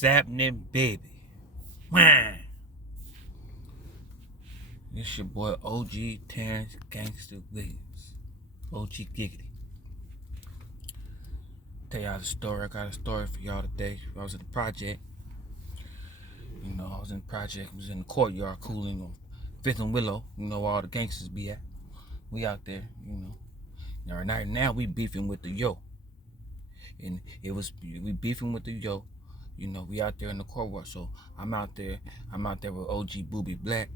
What's happening, baby? Man. It's your boy OG Terrance Gangsta Williams. OG Giggity. Tell y'all the story. I got a story for y'all today. I was in the project. I was in the project. I was in the courtyard cooling on 5th and Willow. All the gangsters be at. We out there, Right now we beefing with the yo. And we beefing with the yo. We out there in the courtyard. So I'm out there with OG Boobie Black.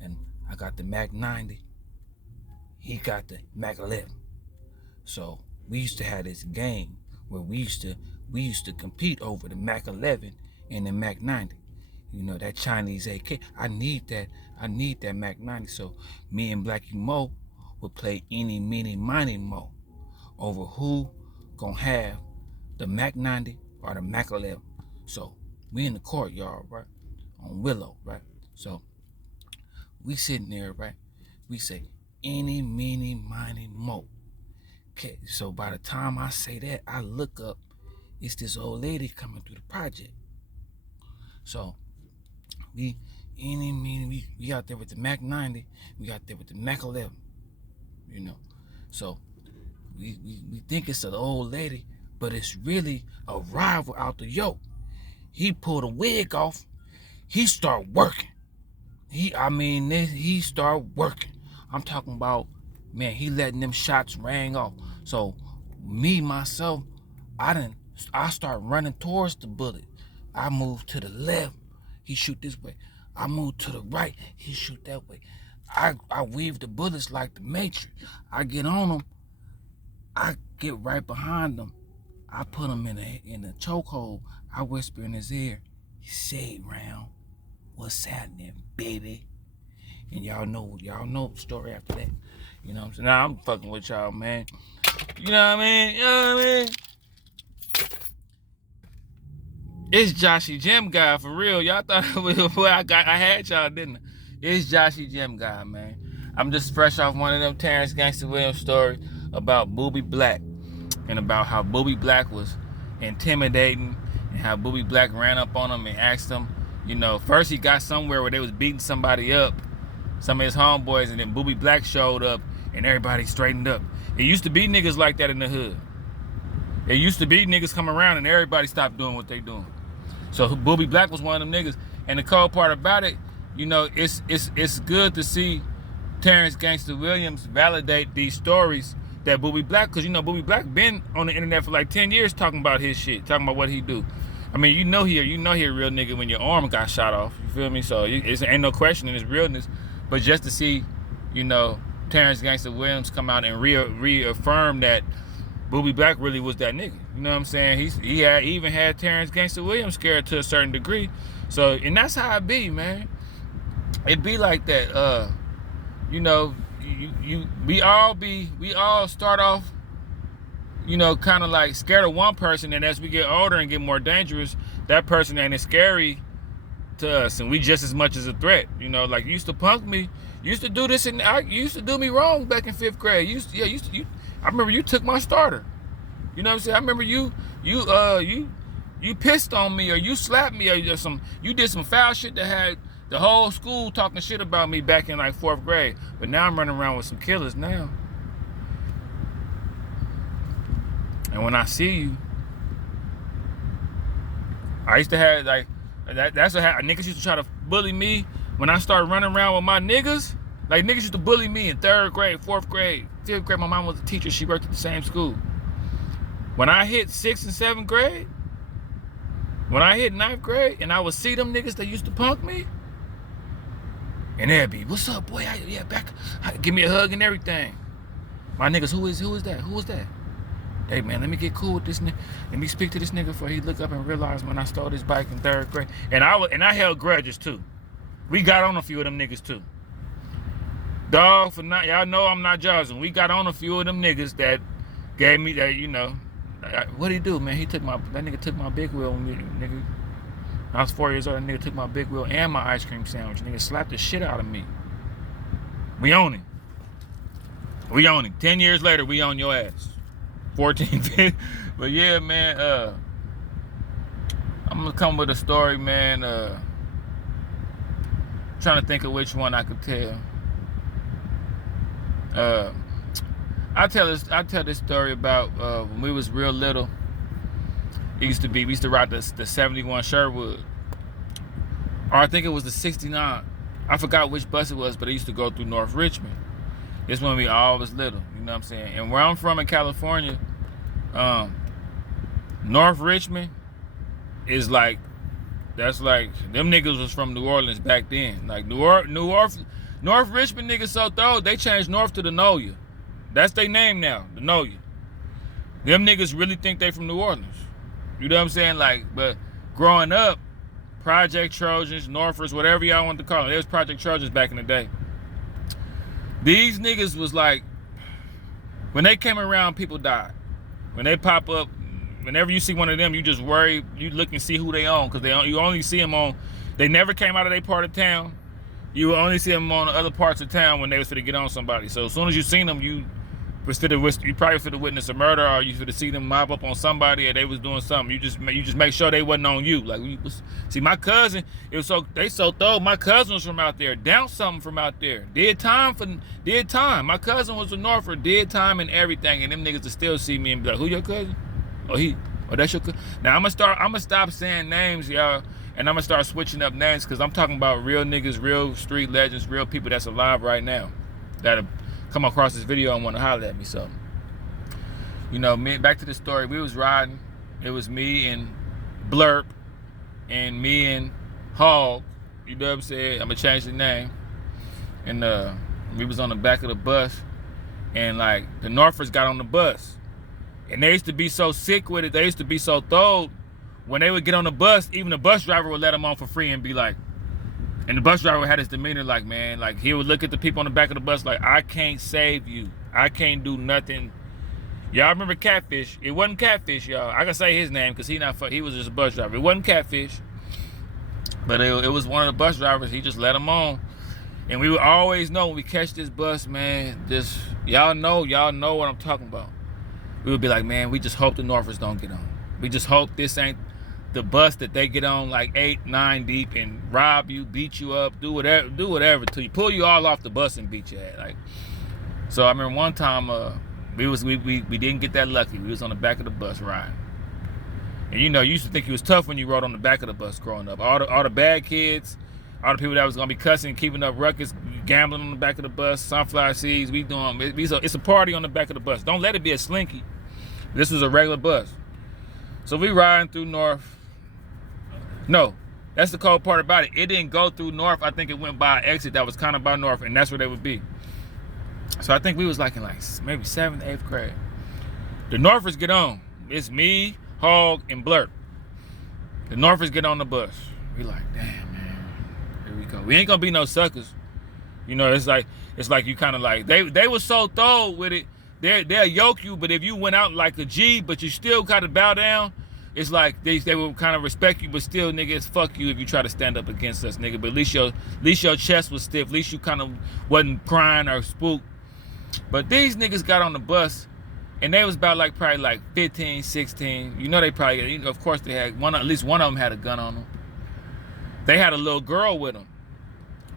And I got the Mac 90. He got the Mac 11. So we used to have this game where we used to compete over the Mac 11 and the Mac 90. That Chinese AK. I need that Mac 90. So me and Blackie Mo would play any, mini, miny, mo over who gonna have the Mac 90 or the Mac 11. So we in the courtyard, right? On Willow, right? So we sitting there, right? We say, any, mini, miny, mo. Okay, so by the time I say that, I look up, it's this old lady coming through the project. So we out there with the Mac 90, we out there with the Mac 11, So we think it's an old lady, but it's really a rival out the yoke. He pulled a wig off, he start working. He start working. I'm talking about, man, he letting them shots ring off. So myself, I start running towards the bullet. I move to the left, he shoot this way. I move to the right, he shoot that way. I weave the bullets like the Matrix. I get on him, I get right behind him. I put him in a chokehold. I whisper in his ear, say round. What's happening, baby? And y'all know the story after that. You know what I'm saying? Now I'm fucking with y'all, man. You know what I mean? It's Joshy Gem Guy for real. Y'all thought it was I had y'all, didn't I? It's Joshy Gem Guy, man. I'm just fresh off one of them Terrance Gangsta Williams stories about Boobie Black and about how Boobie Black was intimidating and how Boobie Black ran up on him and asked him. First he got somewhere where they was beating somebody up, some of his homeboys, and then Boobie Black showed up and everybody straightened up. It used to be niggas like that in the hood. It used to be niggas come around and everybody stopped doing what they doing. So Boobie Black was one of them niggas. And the cold part about it, it's good to see Terrance Gangsta Williams validate these stories that Boobie Black, because Boobie Black been on the internet for like 10 years talking about his shit, talking about what he do. I mean, he a real nigga when your arm got shot off. You feel me? So it ain't no question in his realness. But just to see, Terrance Gangsta Williams come out and reaffirm that Boobie Black really was that nigga. You know what I'm saying? He even had Terrance Gangsta Williams scared to a certain degree. So, and that's how it be, man. It be like that. We all start off, kind of like scared of one person, and as we get older and get more dangerous, that person ain't as scary to us, and we just as much as a threat. Like you used to punk me, you used to do this, and you used to do me wrong back in 5th grade. I remember you took my starter. You know what I'm saying? I remember you pissed on me, or you slapped me, or you did some foul shit that had the whole school talking shit about me back in like 4th grade. But now I'm running around with some killers now. And when I see you, I used to have like, that's what happened. Niggas used to try to bully me when I started running around with my niggas. Like niggas used to bully me in 3rd grade, 4th grade, 5th grade. My mom was a teacher. She worked at the same school. When I hit 6th and 7th grade, when I hit 9th grade, and I would see them niggas that used to punk me, and they'd be, what's up, boy? Back. Give me a hug and everything. My niggas, who is that? Who was that? Hey man, let me get cool with this nigga. Let me speak to this nigga before he look up and realize when I stole this bike in 3rd grade. And I held grudges too. We got on a few of them niggas too. Dog, y'all know I'm not judging. We got on a few of them niggas that gave me that, what'd he do, man? That nigga took my big wheel, nigga. When I was 4 years old, that nigga took my big wheel and my ice cream sandwich. Nigga slapped the shit out of me. We own it. 10 years later, we own your ass. 14, but yeah, man, I'm gonna come with a story, man. Trying to think of which one I could tell. I tell this story about when we was real little. We used to ride the 71 Sherwood, or I think it was the 69. I forgot which bus it was, but it used to go through North Richmond. It's when we all was little, you know what I'm saying? And where I'm from in California, North Richmond is like, that's like, them niggas was from New Orleans back then. Like North Richmond niggas so thorough, they changed North to the Noya. That's their name now, the Noya. Them niggas really think they from New Orleans. You know what I'm saying? Like, but growing up, Project Trojans, Northers, whatever y'all want to call them, there was Project Trojans back in the day. These niggas was like, when they came around, people died. When they pop up, whenever you see one of them, you just worry, you look and see who they own, because you only see them on, they never came out of their part of town. You will only see them on the other parts of town when they was finna get on somebody. So as soon as you seen them, you probably should have witnessed a murder, or you should have seen them mob up on somebody, or they was doing something. You just make sure they wasn't on you. Like, see, my cousin, they so thorough. My cousin was from out there, down something from out there, did time. My cousin was a Norfolk, did time and everything, and them niggas would still see me and be like, "Who your cousin? Oh, that's your cousin." Now I'm gonna stop saying names, y'all, and I'm gonna start switching up names, because I'm talking about real niggas, real street legends, real people that's alive right now that have come across this video and want to holler at me. So, you know, back to the story. We was riding. It was me and Blurp and me and Hog. You know what I'm saying? I'm gonna change the name. And we was on the back of the bus, and like the Northers got on the bus, and they used to be so sick with it. They used to be so thorough. When they would get on the bus, even the bus driver would let them on for free and be like, and the bus driver had his demeanor like, man, like he would look at the people on the back of the bus like, I can't save you. I can't do nothing. Y'all remember Catfish? It wasn't Catfish, y'all. I can say his name because he was just a bus driver. It wasn't Catfish. But it was one of the bus drivers. He just let them on. And we would always know when we catch this bus, man, y'all know what I'm talking about. We would be like, man, we just hope the Northers don't get on. We just hope this ain't the bus that they get on like 8, 9 deep and rob you, beat you up, do whatever till you pull you all off the bus and beat your head. Like, so I remember one time we didn't get that lucky. We was on the back of the bus riding, and you know, you used to think you was tough when you rode on the back of the bus growing up. All the bad kids, all the people that was gonna be cussing, keeping up ruckus, gambling on the back of the bus, sunflower seeds. It's a party on the back of the bus. Don't let it be a slinky. This was a regular bus. So we riding through North. No, that's the cold part about it. It didn't go through North. I think it went by an exit that was kind of by North, and that's where they would be. So I think we was like in like maybe 7th, 8th grade. The Northers get on. It's me, Hog, and Blurp. The Northers get on the bus. We like, damn, man, here we go. We ain't gonna be no suckers. You know, it's like you kind of like, they were so thorough with it. They'll yoke you, but if you went out like a G, but you still gotta bow down, it's like they will kind of respect you, but still, nigga, it's fuck you if you try to stand up against us, nigga. But at least your chest was stiff. At least you kind of wasn't crying or spooked. But these niggas got on the bus, and they was about like probably like 15, 16. You know, they probably, of course, they had at least one of them had a gun on them. They had a little girl with them.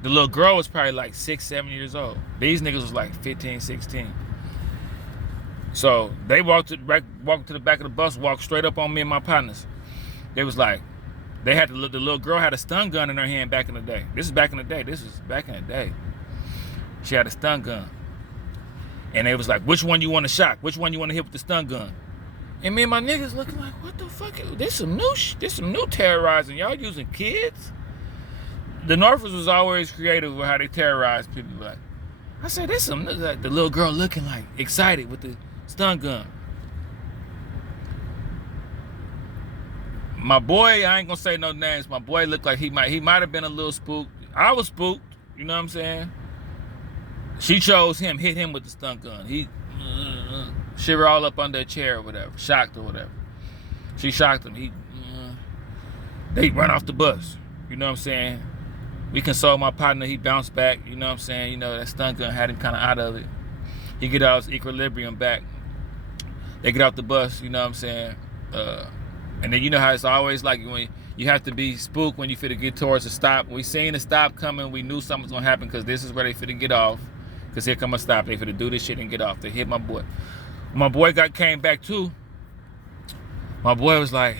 The little girl was probably like 6, 7 years old. These niggas was like 15, 16. So they walked to the back of the bus, walked straight up on me and my partners. They was like, the little girl had a stun gun in her hand back in the day. This is back in the day. She had a stun gun. And they was like, which one you want to shock? Which one you want to hit with the stun gun? And me and my niggas looking like, what the fuck? This some new terrorizing. Y'all using kids? The Northers was always creative with how they terrorize people. Like, I said, this some, like, the little girl looking like excited with the stun gun. My boy, I ain't gonna say no names. My boy looked like he might have been a little spooked. I was spooked, you know what I'm saying? She chose him, hit him with the stun gun. He shiver all up under a chair or whatever, shocked or whatever. She shocked him. They run off the bus, you know what I'm saying? We consoled my partner, he bounced back, you know what I'm saying? You know, that stun gun had him kind of out of it. He get out his equilibrium back. They get off the bus, you know what I'm saying? And then you know how it's always like when you have to be spooked when you finna get towards the stop. We seen the stop coming. We knew something was gonna happen because this is where they finna get off. Cause here come a stop. They finna do this shit and get off. They hit my boy. When my boy came back too. My boy was like,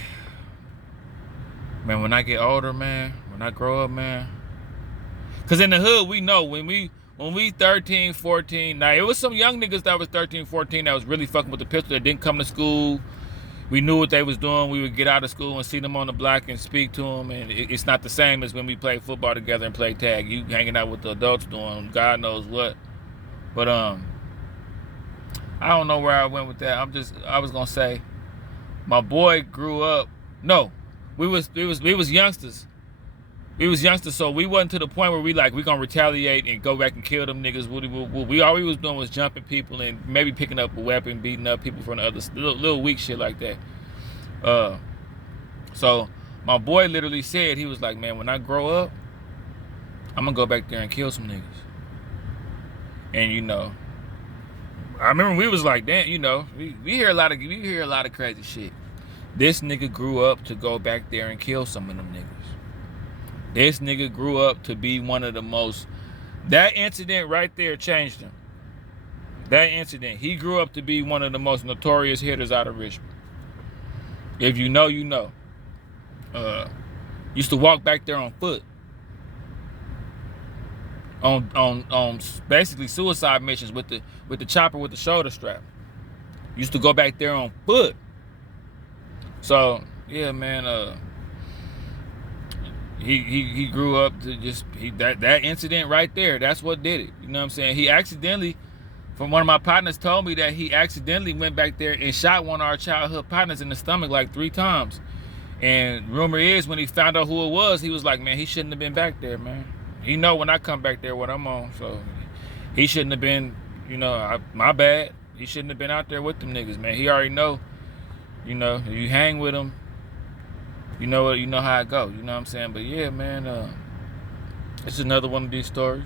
man, when I get older, man, when I grow up, man. Cause in the hood, we know when we 13, 14, now it was some young niggas that was 13, 14 that was really fucking with the pistol that didn't come to school. We knew what they was doing. We would get out of school and see them on the block and speak to them. And it's not the same as when we played football together and played tag. You hanging out with the adults doing God knows what. But I don't know where I went with that. I was gonna say, my boy grew up. No, we was youngsters. We was youngsters, so we wasn't to the point where we gonna retaliate and go back and kill them niggas. We all we was doing was jumping people and maybe picking up a weapon, beating up people from the other little weak shit like that. So my boy literally said, he was like, man, when I grow up, I'm gonna go back there and kill some niggas. And you know, I remember we was like, damn, you know, we hear a lot of crazy shit. This nigga grew up to go back there and kill some of them niggas. This nigga grew up to be one of the most. That incident right there changed him. That incident, he grew up to be one of the most notorious hitters out of Richmond. If you know, you know. Used to walk back there on foot. On basically suicide missions with the chopper with the shoulder strap. Used to go back there on foot. So yeah, man. He grew up to just that incident right there. That's what did it. You know what I'm saying? He accidentally, from one of my partners told me that he accidentally went back there and shot one of our childhood partners in the stomach like 3 times. And rumor is when he found out who it was, he was like, man, he shouldn't have been back there, man. He know when I come back there what I'm on. So he shouldn't have been, you know, my bad. He shouldn't have been out there with them niggas, man. He already know, you know, if you hang with them, you know how it go. You know what I'm saying? But yeah, man, it's another one of these stories.